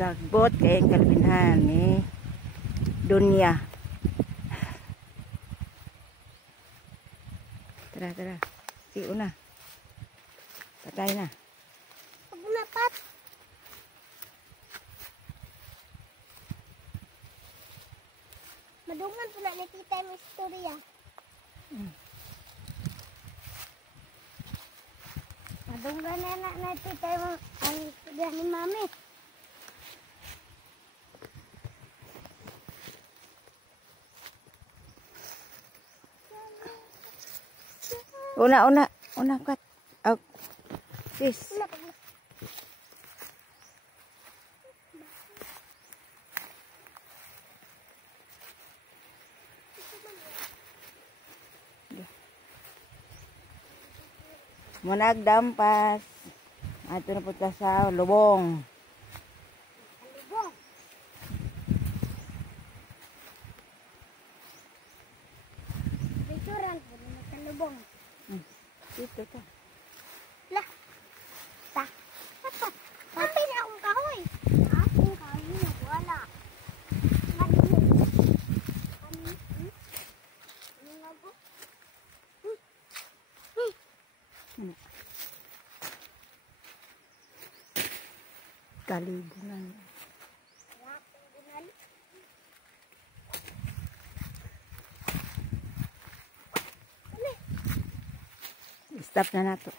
Sagbot kay ang kalbinhan ni Dunya. Tara, tara. Si una. Patay na. Huwag na, Pat. Madungan po na nakita yung istorya. Madungan na nakita yung ang istorya ni Mami. Una kat. Oh. Sis. Munag dampas. Ato na punta sa lubong. Lubong. Bisuran po na sa lubong. Dito ka. Lah. Ta. Apa? Patay na akong kahoy. Ating kahoy na wala. Madungan. Ano nga po? Kalibunan. Stop na nato.